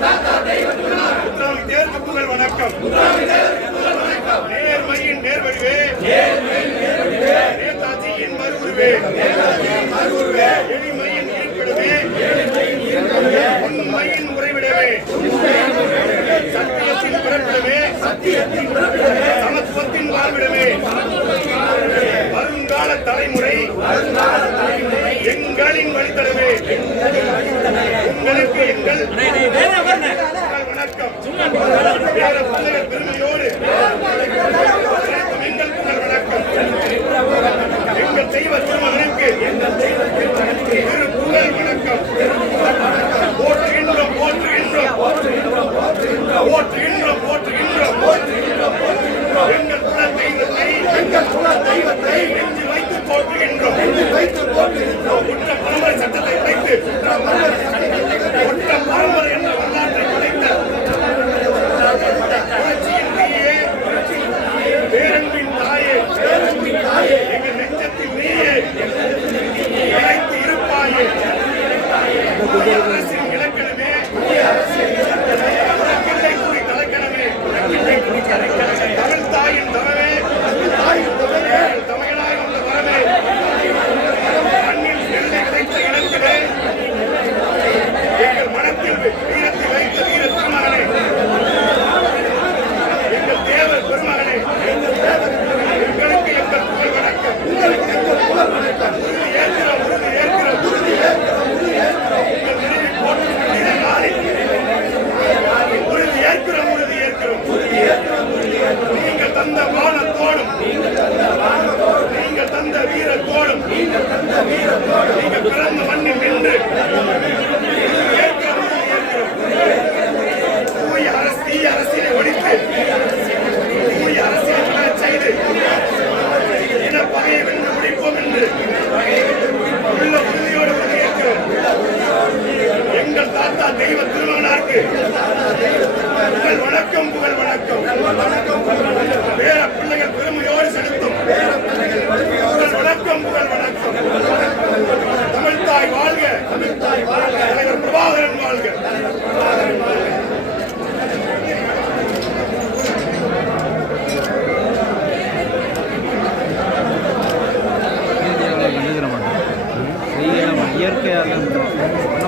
முத்துராமிதேர் புகழ் வணக்கம். நேர்மையின் நேர்வடிவே. நேதாஜியின் மறுவுருவே எளிமையின் இருப்பிடமே உண்மையின் உறைவிடவே. சத்தியத்தின் பிறப்பிடமே சமத்துவத்தின் வாழ்விடமே வருங்கால தலைமுறை. எங்களின் வழித்தடமே உங்களுக்கு எங்கள் பெருமையோடு tener que